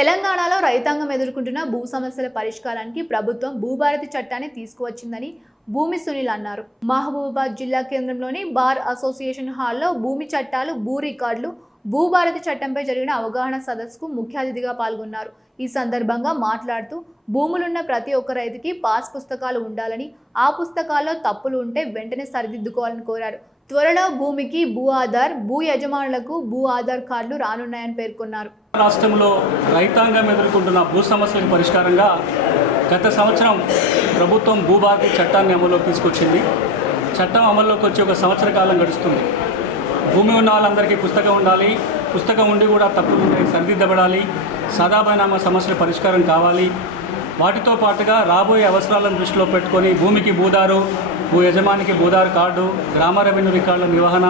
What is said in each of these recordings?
తెలంగాణలో రైతాంగం ఎదుర్కొంటున్న భూ సమస్యల పరిష్కారానికి ప్రభుత్వం భూభారతి చట్టాన్ని తీసుకువచ్చిందని భూమి సునీల్ అన్నారు. మహబూబాబాద్ జిల్లా కేంద్రంలోని బార్ అసోసియేషన్ హాల్లో భూమి చట్టాలు, భూ రికార్డులు, భూభారతి చట్టంపై జరిగిన అవగాహన సదస్సుకు ముఖ్య అతిథిగా పాల్గొన్నారు. ఈ సందర్భంగా మాట్లాడుతూ భూములున్న ప్రతి ఒక్క రైతుకి పాస్ పుస్తకాలు ఉండాలని, ఆ పుస్తకాల్లో తప్పులు ఉంటే వెంటనే సరిదిద్దుకోవాలని కోరారు. త్వరలో భూమికి భూ ఆధార్, భూ యజమానులకు భూ ఆధార్ కార్డులు రానున్నాయని పేర్కొన్నారు. రాష్ట్రంలో రైతాంగం ఎదుర్కొంటున్న భూ సమస్యలకు పరిష్కారంగా గత సంవత్సరం ప్రభుత్వం భూభారతి చట్టాన్ని అమల్లోకి తీసుకొచ్చింది. చట్టం అమల్లోకి వచ్చి ఒక సంవత్సర కాలం గడుస్తుంది. భూమి ఉన్న వాళ్ళందరికీ పుస్తకం ఉండాలి, పుస్తకం ఉండి కూడా తప్పులు సరిదిద్దబడాలి, సాదాబైనామా సమస్యల పరిష్కారం కావాలి. వాటితో పాటుగా రాబోయే అవసరాలను దృష్టిలో పెట్టుకొని భూమికి భూదారు, భూ యజమానికి భూదారు కార్డు, గ్రామ రెవెన్యూ రికార్డుల నిర్వహణ,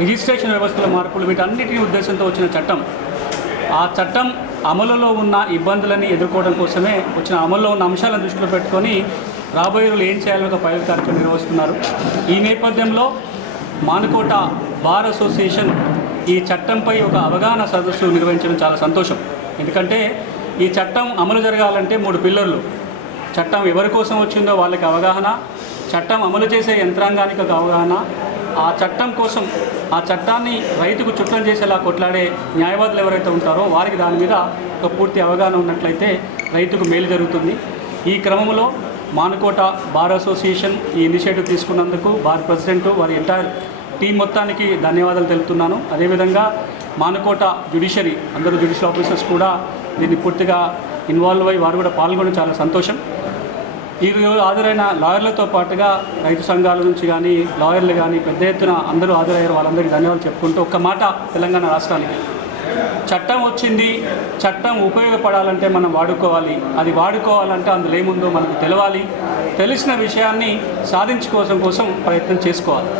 రిజిస్ట్రేషన్ వ్యవస్థల మార్పులు, వీటన్నిటిని ఉద్దేశంతో వచ్చిన చట్టం. ఆ చట్టం అమలులో ఉన్న ఇబ్బందులని ఎదుర్కోవడం కోసమే వచ్చిన అమల్లో ఉన్న అంశాలను దృష్టిలో పెట్టుకొని రాబోయే రోజులు ఏం చేయాలో ఒక పైలట్ కార్యక్రమం నిర్వహిస్తున్నారు. ఈ నేపథ్యంలో మానుకోట బార్ అసోసియేషన్ ఈ చట్టంపై ఒక అవగాహన సదస్సు నిర్వహించడం చాలా సంతోషం. ఎందుకంటే ఈ చట్టం అమలు జరగాలంటే 3 పిల్లర్లు. చట్టం ఎవరి కోసం వచ్చిందో వాళ్ళకి అవగాహన, చట్టం అమలు చేసే యంత్రాంగానికి ఒక అవగాహన, ఆ చట్టం కోసం ఆ చట్టాన్ని రైతుకు చుట్టం చేసేలా కొట్లాడే న్యాయవాదులు ఎవరైతే ఉంటారో వారికి దాని మీద ఒక పూర్తి అవగాహన ఉన్నట్లయితే రైతుకు మేలు జరుగుతుంది. ఈ క్రమంలో మానుకోట బార్ అసోసియేషన్ ఈ ఇనిషియేటివ్ తీసుకున్నందుకు బార్ ప్రెసిడెంట్, వారి ఎంటైర్ టీం మొత్తానికి ధన్యవాదాలు తెలుపుతున్నాను. అదేవిధంగా మానుకోట జ్యుడిషియరీ, అందరూ జ్యుడిషియల్ ఆఫీసర్స్ కూడా దీన్ని పూర్తిగా ఇన్వాల్వ్ అయ్యి వారు కూడా పాల్గొనడం చాలా సంతోషం. ఈరోజు హాజరైన లాయర్లతో పాటుగా రైతు సంఘాల నుంచి కానీ లాయర్లు కానీ పెద్ద ఎత్తున అందరూ హాజరయ్యారు. వాళ్ళందరికీ ధన్యవాదాలు చెప్పుకుంటూ ఒక్క మాట తెలంగాణ రాష్ట్రానికి, చట్టం వచ్చింది, చట్టం ఉపయోగపడాలంటే మనం వాడుకోవాలి. అది వాడుకోవాలంటే అందులో ఏముందో మనకు తెలవాలి. తెలిసిన విషయాన్ని సాధించుకోవడం కోసం ప్రయత్నం చేసుకోవాలి.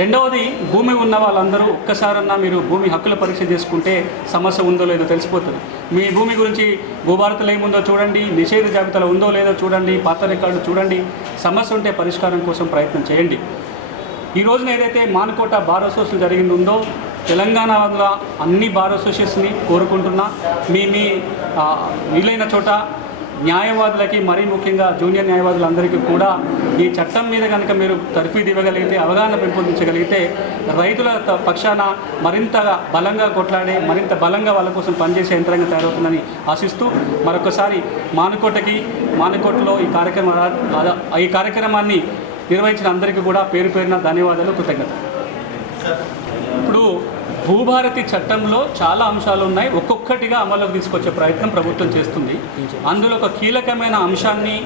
రెండవది, భూమి ఉన్న వాళ్ళందరూ ఒక్కసారన్నా మీరు భూమి హక్కుల పరీక్ష చేసుకుంటే సమస్య ఉందో లేదో తెలిసిపోతుంది. మీ భూమి గురించి భూభారతలో ఏముందో చూడండి, నిషేధ జాబితాలో ఉందో లేదో చూడండి, పాత రికార్డు చూడండి. సమస్య ఉంటే పరిష్కారం కోసం ప్రయత్నం చేయండి. ఈ రోజున ఏదైతే మానుకోట బార్ అసోసియేషన్ జరిగిందో తెలంగాణలో అన్ని బార్ అసోసియేషన్ని కోరుకుంటున్నా, మీ వీలైన చోట న్యాయవాదులకి, మరీ ముఖ్యంగా జూనియర్ న్యాయవాదులందరికీ కూడా ఈ చట్టం మీద కనుక మీరు తర్ఫీదు ఇవ్వగలిగితే, అవగాహన పెంపొందించగలిగితే రైతుల పక్షాన మరింతగా బలంగా కొట్లాడే, మరింత బలంగా వాళ్ళ కోసం పనిచేసే యంత్రాంగం తయారవుతుందని ఆశిస్తూ మరొకసారి మానుకోటలో ఈ కార్యక్రమాన్ని నిర్వహించిన అందరికీ కూడా పేరు పేరున ధన్యవాదాలు, కృతజ్ఞత. ఇప్పుడు భూభారతి చట్టంలో చాలా అంశాలు ఉన్నాయి. ఒక్కొక్కటిగా అమల్లోకి తీసుకొచ్చే ప్రయత్నం ప్రభుత్వం చేస్తుంది. అందులో ఒక కీలకమైన అంశాన్ని